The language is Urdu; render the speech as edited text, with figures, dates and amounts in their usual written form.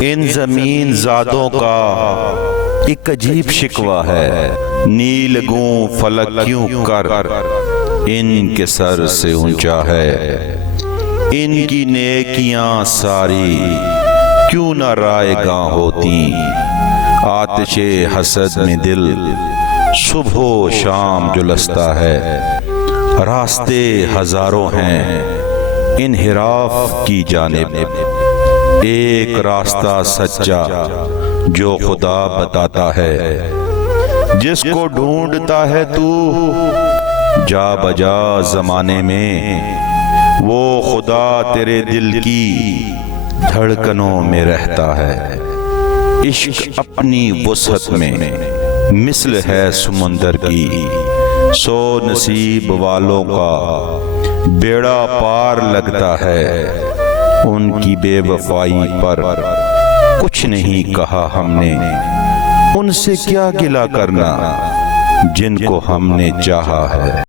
ان زمین زادوں کا ایک عجیب شکوہ ہے، نیلگوں فلک کیوں کر ان کے سر سے اونچا ہے۔ ان کی نیکیاں ساری کیوں نہ رائے گاں ہوتی، آتش حسد میں دل صبح و شام جلستا ہے۔ راستے ہزاروں ہیں انحراف کی جانب، ایک راستہ سچا جو خدا بتاتا ہے۔ جس کو ڈھونڈتا ہے تو جا بجا زمانے میں، وہ خدا تیرے دل کی دھڑکنوں میں رہتا ہے۔ عشق اپنی وسعت میں مثل ہے سمندر کی، سو نصیب والوں کا بیڑا پار لگتا ہے۔ ان کی بے وفائی پر کچھ نہیں کہا ہم نے، ان سے کیا گلہ کرنا جن کو ہم نے چاہا ہے۔